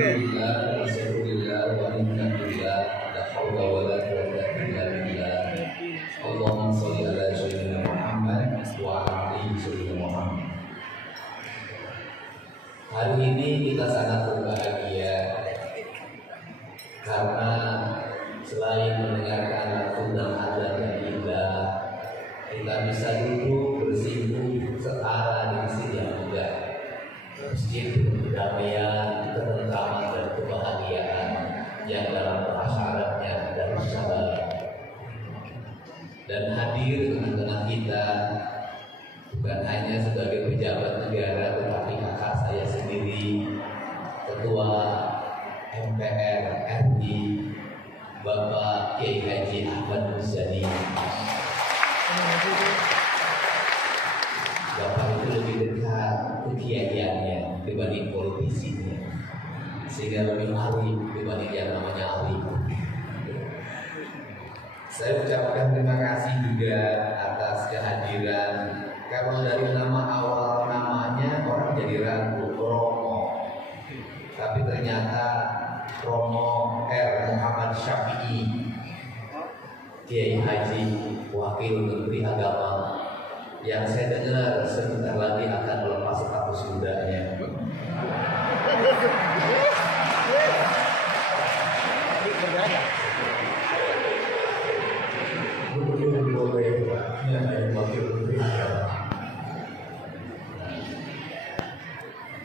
Alhamdulillah, Rasulullah, wa inna billah, la hawla wa la quwwata illa billah. Allahumma sholli ala sayyidina Muhammad wa ala ali sayyidina Muhammad. Hari ini kita sangat berbahagia karena selain mendengarkan lagu dan azan yang indah, kita bisa duduk bersinggung setara di masjid yang megah. Masjid kedamaian, ketentraman dan kebahagiaan yang dalam prasyaratnya dan sabar. Dan hadir tengah-tengah kita bukan hanya sebagai pejabat negara, tetapi kakak saya sendiri, Ketua MPR RI, Bapak Kiai Haji Ahmad Muzani. Bapak itu lebih dekat kekiaiannya dibanding politisinya, sehingga lebih ahli dibanding yang namanya ahli. Saya ucapkan terima kasih juga atas kehadiran. Kalau dari nama awal namanya orang jadi ragu, Romo, tapi ternyata Romo R. Muhammad Syafi'i, Kiai Haji, Wakil Menteri Agama, yang saya dengar sebentar lagi akan melepas status mudanya.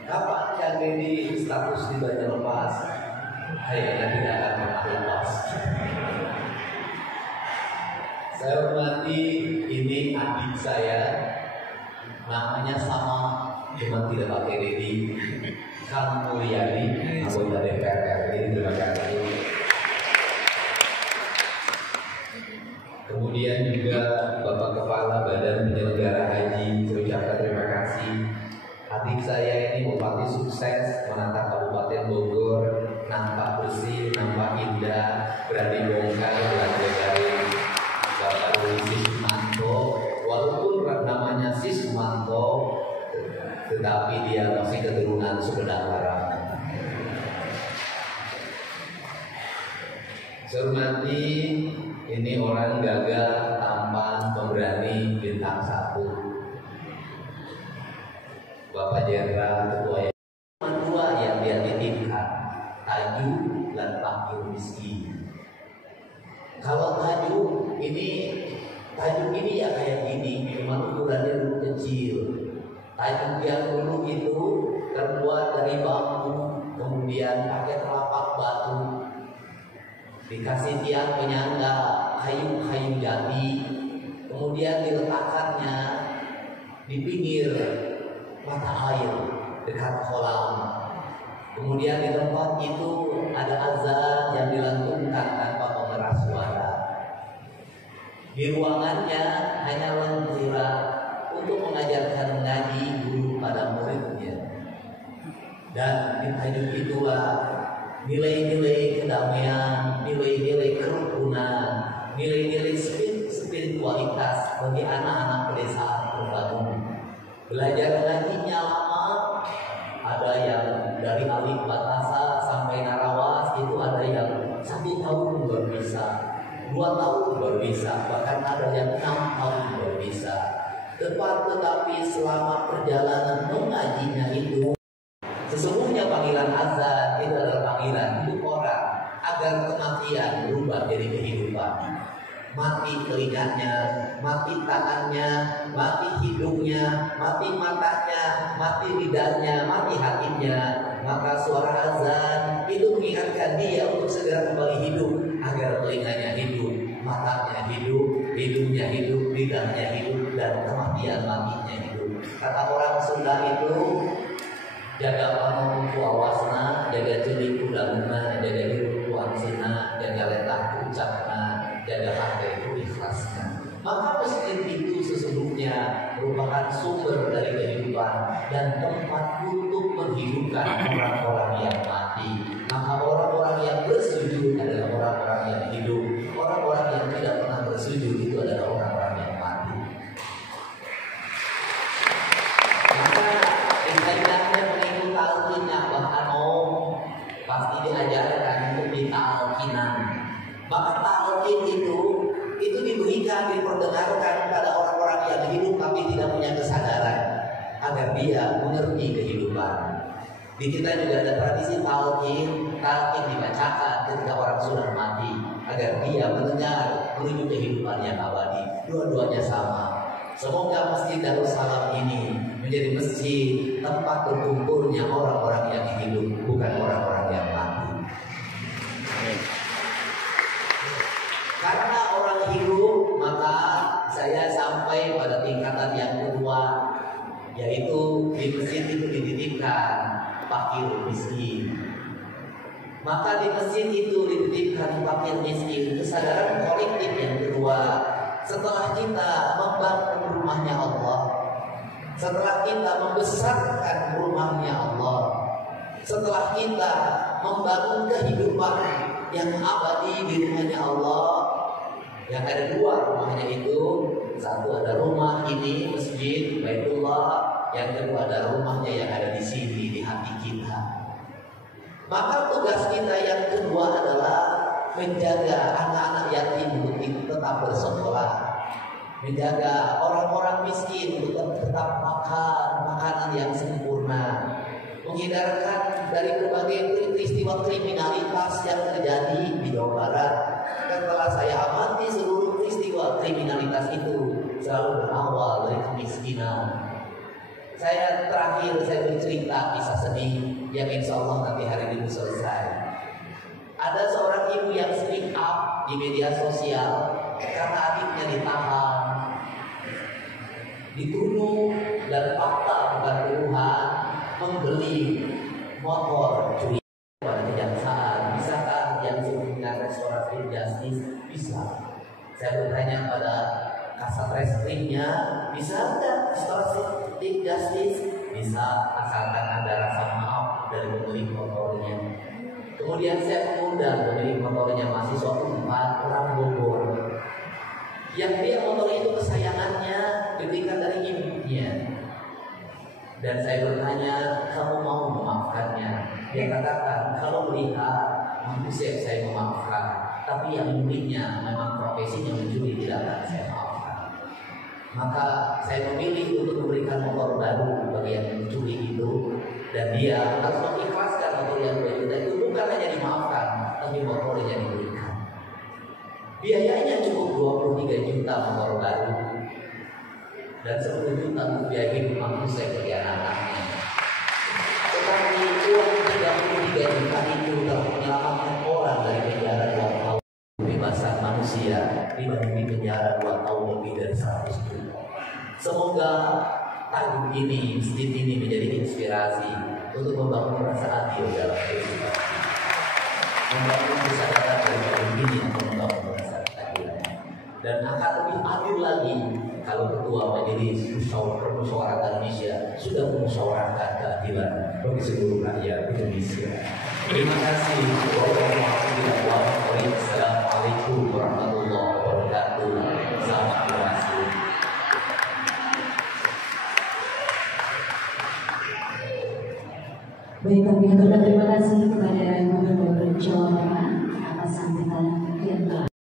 Kapan yang ini status tidaknya lepas? Kayaknya tidak akan pernah lepas. Saya hormati, ini adik saya, namanya sama, cuma tidak pakai Dedi, Kang Mulyadi, anggota DPR RI. Terima kasih. Kemudian juga Bapak Kepala Badan Penyelenggara Haji, saya ucapkan terima kasih. Adik saya ini bupati sukses menata Kabupaten Bogor, nampak bersih, nampak indah, berani bongkar, berani garing. Bapak Sismanto, walaupun namanya Sismanto, tetapi dia masih keturunan Sumedang Barat. Saya hormati, ini orang gagah, tampan, pemberani, bintang 1. Bapak Jenderal Ketua dua yang dia titipkan, Taju dan Pak Yuniski. Kalau Tajuk ini ya kayak gini, cuma ukurannya dulu kecil. Tajuk yang dulu itu terbuat dari bambu, kemudian pakai telapak batu, dikasih tiang penyangga kayu jati, kemudian diletakkannya di pinggir mata air dekat kolam. Kemudian di tempat itu ada azan yang dilantunkan tanpa pengeras suara. Di ruangannya hanya lentera untuk mengajarkan mengaji guru pada muridnya. Dan di tajuk itulah nilai-nilai kedamaian, nilai-nilai kerukunan, nilai-nilai spiritualitas bagi anak-anak pedesaan terbangun. Belajar mengajinya lama, ada yang dari Alif Batasa sampai Narawas, itu ada yang 1 tahun baru bisa, 2 tahun baru bisa, bahkan ada yang 6 tahun baru bisa. Tetapi selama perjalanan mengajinya itu, sesungguhnya panggilan azan itu adalah panggilan hidup orang agar kematian berubah jadi kehidupan. Mati telinganya, mati tangannya, mati hidungnya, mati matanya, mati lidahnya, mati hatinya. Maka suara azan itu mengingatkan dia untuk segera kembali hidup, agar telinganya hidup, matanya hidup, hidungnya hidup, lidahnya hidup, dan kematian matinya hidup. Kata orang Sunda itu, jaga pamong kuawasna, jaga celik kudangna, jaga hirup kuansina, jaga letak ucapna, jaga hati itu ikhlasnya. Maka masjid itu sesungguhnya merupakan sumber dari kehidupan dan tempat untuk menghidupkan orang-orang yang mati. Maka orang-orang yang bersujud adalah orang-orang yang hidup. Orang-orang yang tidak pernah bersujud itu adalah orang-orang yang mati. Maka intinya mengikut talqinya bahkan benih kehidupan. Di kita juga ada tradisi talqin dibacakan ketika orang sudah mati agar dia mendengar menuju kehidupan yang abadi. Dua-duanya sama. Semoga Masjid Darussalam ini menjadi masjid tempat berkumpulnya orang-orang yang hidup, bukan orang-orang yang mati. Karena orang hidup, maka saya sampai pada tingkatan yang kedua, yaitu di masjid itu dititipkan fakir miskin. Maka di masjid itu dititipkan fakir miskin, kesadaran kolektif yang kedua. Setelah kita membangun rumahnya Allah, setelah kita membesarkan rumahnya Allah, setelah kita membangun kehidupan yang abadi di rumahnya Allah, yang ada dua rumahnya itu, satu ada rumah ini masjid Baitullah, yang kedua ada rumahnya yang ada di sini di hati kita. Maka tugas kita yang kedua adalah menjaga anak-anak yatim untuk tetap bersekolah, menjaga orang-orang miskin untuk tetap makan makanan yang sempurna, menghindarkan dari berbagai peristiwa kriminalitas yang terjadi di Jawa Barat. Dan telah saya amati seluruh peristiwa kriminalitas itu selalu berawal dari kemiskinan. Saya bercerita kisah sedih yang insya Allah nanti hari ini selesai. Ada seorang ibu yang speak up di media sosial karena adiknya ditahan, dituduh dan fakta bukan tuduhan membeli motor curi pada kejaksaan. Bisakah yang disebutkan restoratif justice? Bisa. Saya bertanya pada kasat reskrimnya, bisa nggak restoratif justice? Bisa, asalkan ada rasa maaf dari pemilik motornya. Kemudian saya mengundang pemilik motornya, mahasiswa Unpad orang Bogor, yang dia motor itu kesayangannya diberikan dari ibunya. Dan saya bertanya, kamu mau memaafkannya? Dia katakan, kalau melihat mampu saya memaafkan, tapi yang miliknya memang profesinya mencuri, tidak akan saya maafkan. Maka saya memilih untuk memberikan motor baru bagi yang mencuri itu, dan dia harus mengikhlaskan motor yang baru itu, bukan hanya dimaafkan, tapi motornya diberikan. Biayanya cukup 23 juta motor baru, dan 10 juta untuk biaya hidup mampu saya bagi anak-anaknya. Tetapi uang 33 juta itu telah menyelamatkan orang dari penjara 2 tahun, kebebasan manusia dibanding di penjara 2 tahun lebih dari 100 juta. Semoga tajuk ini, masjid ini menjadi inspirasi untuk membangun rasa adil dalam kehidupan, membangun kesadaran dari kaum ini untuk membangun rasa keadilan. Dan akan lebih adil lagi kalau ketua majelis permusyawaratan Indonesia sudah memusyawarahkan keadilan bagi seluruh rakyat Indonesia. Terima kasih. Assalamualaikum warahmatullahi wabarakatuh. Selamat berhasil. Baik, kami aturkan terima kasih.